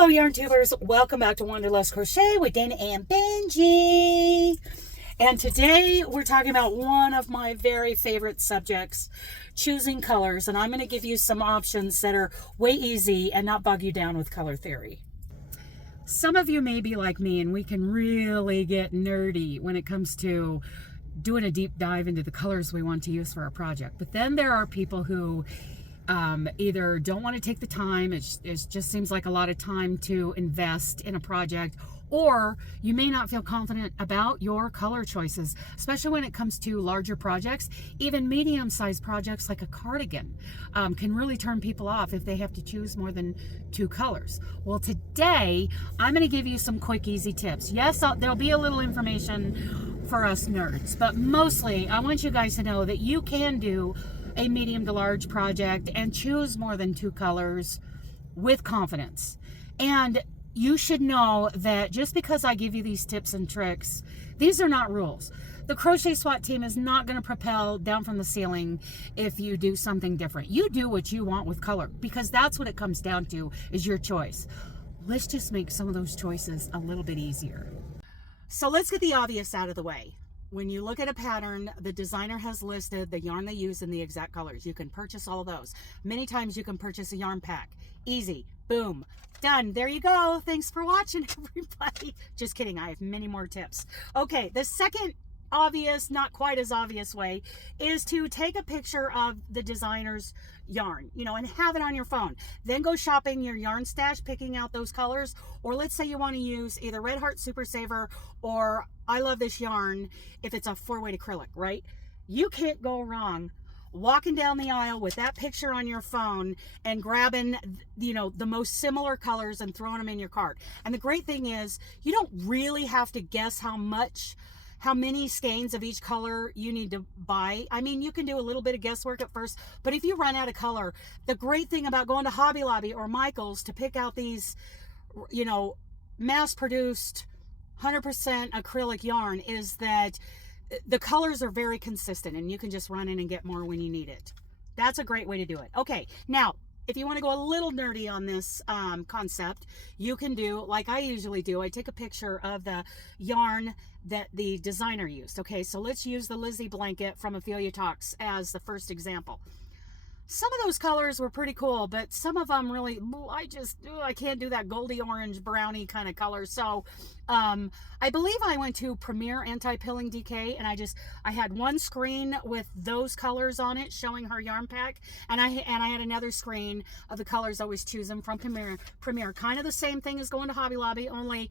Hello YarnTubers, welcome back to Wanderlust Crochet with Dana and Benji. And today we're talking about one of my very favorite subjects, choosing colors. And I'm going to give you some options that are way easy and not bog you down with color theory. Some of you may be like me and we can really get nerdy when it comes to doing a deep dive into the colors we want to use for our project. But then there are people who either don't want to take the time, it just seems like a lot of time to invest in a project, or you may not feel confident about your color choices, especially when it comes to larger projects. Even medium-sized projects like a cardigan can really turn people off if they have to choose more than 2 colors. Well, today I'm going to give you some quick, easy tips. Yes, there'll be a little information for us nerds, but mostly I want you guys to know that you can do a medium to large project and choose more than 2 colors with confidence. And you should know that just because I give you these tips and tricks, these are not rules. The Crochet SWAT team is not going to propel down from the ceiling if you do something different. You do what you want with color, because that's what it comes down to, is your choice. Let's just make some of those choices a little bit easier. So let's get the obvious out of the way. When you look at a pattern, the designer has listed the yarn they use and the exact colors. You can purchase all of those. Many times you can purchase a yarn pack. Easy. Boom. Done. There you go. Thanks for watching, everybody. Just kidding. I have many more tips. Okay, the second obvious, not quite as obvious way is to take a picture of the designer's yarn, and have it on your phone. Then go shopping your yarn stash, picking out those colors. Or let's say you want to use either Red Heart Super Saver or I Love This Yarn if it's a 4-weight acrylic, right? You can't go wrong walking down the aisle with that picture on your phone and grabbing, the most similar colors and throwing them in your cart. And the great thing is you don't really have to guess how many skeins of each color you need to buy. I mean, you can do a little bit of guesswork at first, but if you run out of color, the great thing about going to Hobby Lobby or Michael's to pick out these, mass-produced 100% acrylic yarn is that the colors are very consistent and you can just run in and get more when you need it. That's a great way to do it. Okay, now, if you want to go a little nerdy on this concept, you can do like I usually do. I take a picture of the yarn that the designer used. Okay, so let's use the Lizzie blanket from Ophelia Talks as the first example. Some of those colors were pretty cool, but some of them really, I can't do that goldy orange brownie kind of color. So I believe I went to Premier Anti-Pilling DK and I had one screen with those colors on it showing her yarn pack. And I had another screen of the colors I was choosing from Premier. Kind of the same thing as going to Hobby Lobby, only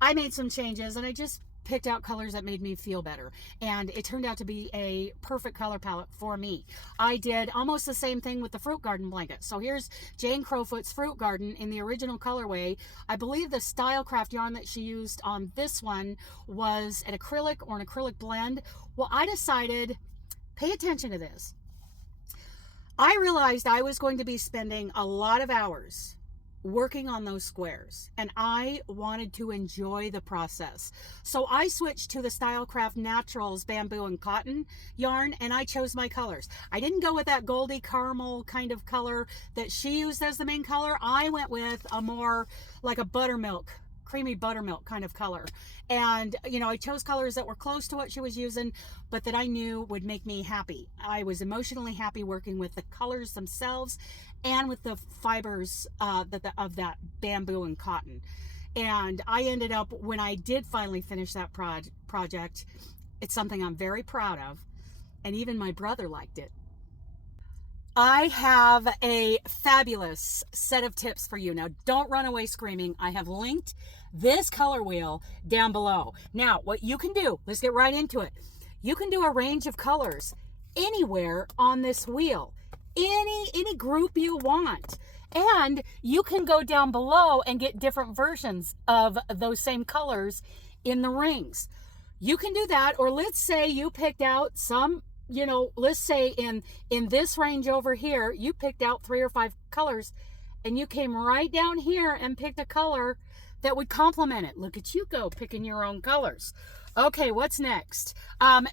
I made some changes and I just picked out colors that made me feel better, and it turned out to be a perfect color palette for me. I did almost the same thing with the Fruit Garden blanket. So here's Jane Crowfoot's Fruit Garden in the original colorway. I believe the Stylecraft yarn that she used on this one was an acrylic or an acrylic blend. Well, I decided, pay attention to this. I realized I was going to be spending a lot of hours working on those squares, and I wanted to enjoy the process. So I switched to the Stylecraft Naturals bamboo and cotton yarn, and I chose my colors. I didn't go with that goldy caramel kind of color that she used as the main color. I went with a more like a buttermilk, creamy buttermilk kind of color. And I chose colors that were close to what she was using, but that I knew would make me happy. I was emotionally happy working with the colors themselves and with the fibers of that bamboo and cotton. And I ended up, when I did finally finish that project, it's something I'm very proud of, and even my brother liked it. I have a fabulous set of tips for you. Now, don't run away screaming. I have linked this color wheel down below. Now, what you can do, let's get right into it. You can do a range of colors anywhere on this wheel, any group you want. And you can go down below and get different versions of those same colors in the rings. You can do that, or let's say you picked out some, let's say in this range over here, you picked out 3 or 5 colors and you came right down here and picked a color that would complement it. Look at you go, picking your own colors. Okay, what's next?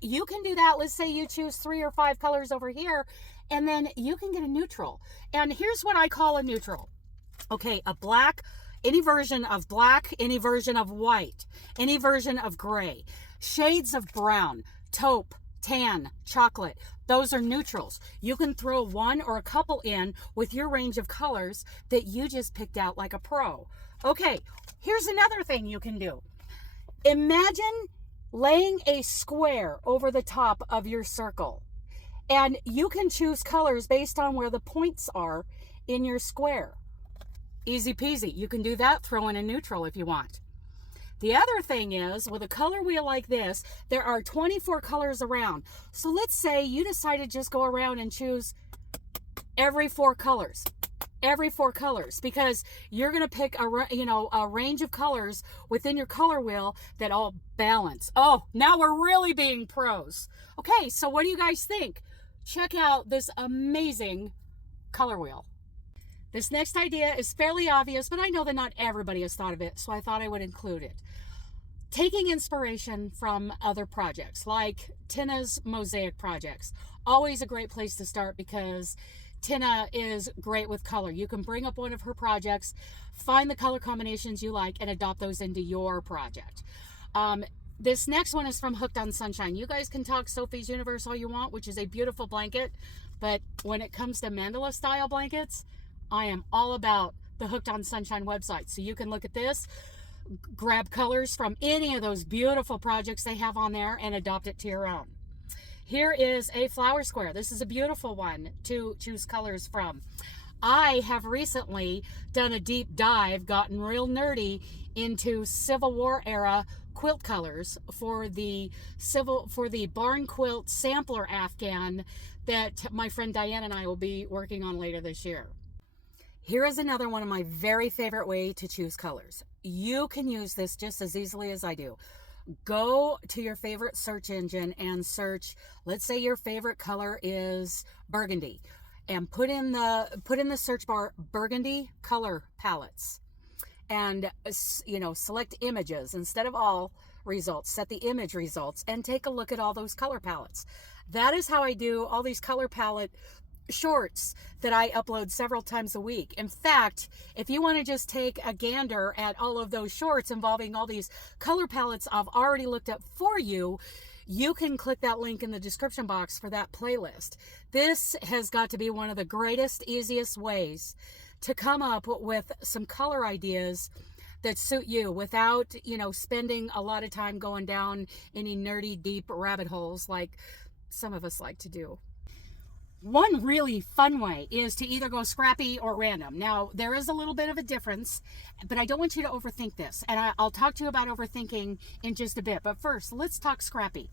You can do that. Let's say you choose 3 or 5 colors over here, and then you can get a neutral. And here's what I call a neutral. Okay, a black any version of black, any version of white, any version of gray, shades of brown, taupe, tan, chocolate. Those are neutrals. You can throw one or a couple in with your range of colors that you just picked out like a pro. Okay, here's another thing you can do. Imagine laying a square over the top of your circle, and you can choose colors based on where the points are in your square. Easy peasy. You can do that, throw in a neutral if you want. The other thing is, with a color wheel like this, there are 24 colors around. So let's say you decide to just go around and choose every 4 colors. Every 4 colors, because you're going to pick a range of colors within your color wheel that all balance. Oh, now we're really being pros. Okay, so what do you guys think? Check out this amazing color wheel. This next idea is fairly obvious, but I know that not everybody has thought of it, so I thought I would include it. Taking inspiration from other projects, like Tina's mosaic projects. Always a great place to start, because Tina is great with color. You can bring up one of her projects, find the color combinations you like, and adopt those into your project. This next one is from Hooked on Sunshine. You guys can talk Sophie's Universe all you want, which is a beautiful blanket, but when it comes to mandala style blankets, I am all about the Hooked on Sunshine website. So you can look at this, grab colors from any of those beautiful projects they have on there, and adopt it to your own. Here is a flower square. This is a beautiful one to choose colors from. I have recently done a deep dive, gotten real nerdy into Civil War era quilt colors for the barn quilt sampler Afghan that my friend Diane and I will be working on later this year. Here is another one of my very favorite way to choose colors. You can use this just as easily as I do. Go to your favorite search engine and search, let's say your favorite color is burgundy, and put in the search bar burgundy color palettes, and select images instead of all results. Set the image results and take a look at all those color palettes. That is how I do all these color palette shorts that I upload several times a week. In fact, if you want to just take a gander at all of those shorts involving all these color palettes I've already looked up for you, you can click that link in the description box for that playlist. This has got to be one of the greatest, easiest ways to come up with some color ideas that suit you without, spending a lot of time going down any nerdy deep rabbit holes like some of us like to do. One really fun way is to either go scrappy or random. Now, there is a little bit of a difference, but I don't want you to overthink this. And I'll talk to you about overthinking in just a bit. But first, let's talk scrappy.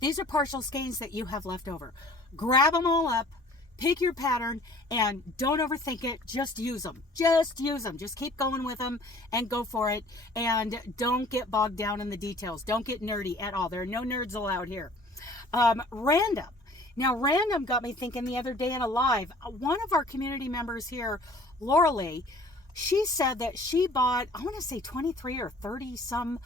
These are partial skeins that you have left over. Grab them all up, pick your pattern, and don't overthink it. Just use them. Just use them. Just keep going with them and go for it. And don't get bogged down in the details. Don't get nerdy at all. There are no nerds allowed here. Random. Now, random got me thinking the other day in a live. One of our community members here, Lauralee, she said that she bought, I want to say 23 or 30 some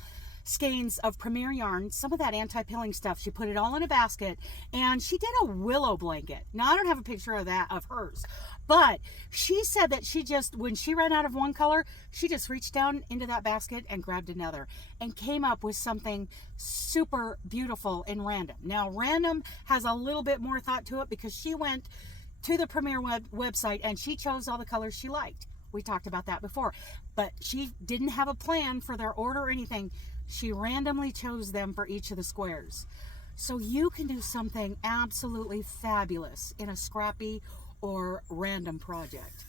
skeins of Premier yarn, some of that anti-pilling stuff. She put it all in a basket, and she did a willow blanket. Now, I don't have a picture of that, of hers, but she said that she just, when she ran out of one color, she just reached down into that basket and grabbed another and came up with something super beautiful in random. Now, random has a little bit more thought to it, because she went to the Premier website and she chose all the colors she liked. We talked about that before, but she didn't have a plan for their order or anything. She randomly chose them for each of the squares. So you can do something absolutely fabulous in a scrappy or random project.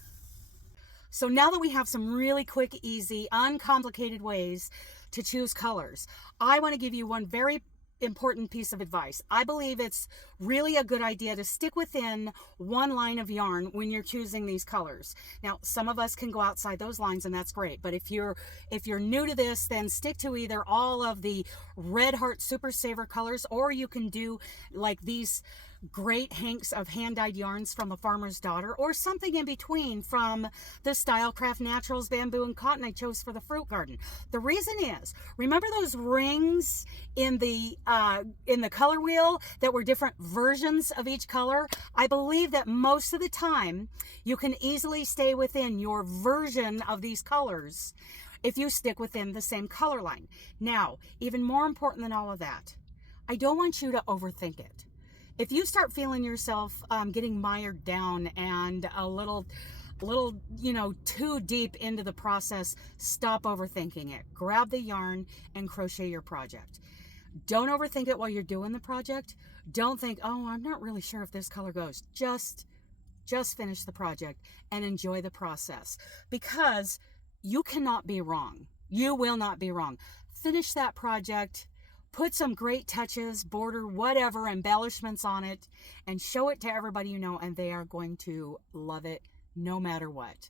So now that we have some really quick, easy, uncomplicated ways to choose colors, I want to give you one very important piece of advice. I believe it's really a good idea to stick within one line of yarn when you're choosing these colors. Now, some of us can go outside those lines, and that's great, but if you're new to this, then stick to either all of the Red Heart Super Saver colors, or you can do like these great hanks of hand-dyed yarns from the Farmer's Daughter, or something in between from the Stylecraft Naturals Bamboo and Cotton I chose for the fruit garden. The reason is, remember those rings in the color wheel that were different versions of each color? I believe that most of the time you can easily stay within your version of these colors if you stick within the same color line. Now, even more important than all of that, I don't want you to overthink it. If you start feeling yourself getting mired down and a little, you know, too deep into the process, stop overthinking it. Grab the yarn and crochet your project. Don't overthink it while you're doing the project. Don't think, oh, I'm not really sure if this color goes. Just finish the project and enjoy the process, because you cannot be wrong. You will not be wrong. Finish that project. Put some great touches, border, whatever, embellishments on it, and show it to everybody you know, and they are going to love it no matter what.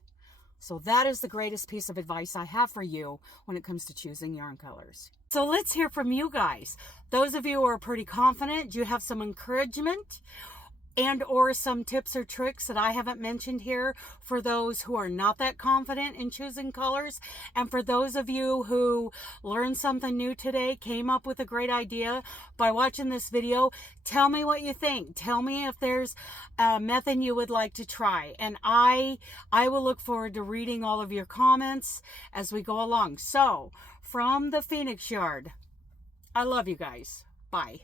So that is the greatest piece of advice I have for you when it comes to choosing yarn colors. So let's hear from you guys. Those of you who are pretty confident, do you have some encouragement and or some tips or tricks that I haven't mentioned here for those who are not that confident in choosing colors? And for those of you who learned something new today, came up with a great idea by watching this video, tell me what you think. Tell me if there's a method you would like to try. And I will look forward to reading all of your comments as we go along. So, from the Phoenix Yard, I love you guys. Bye.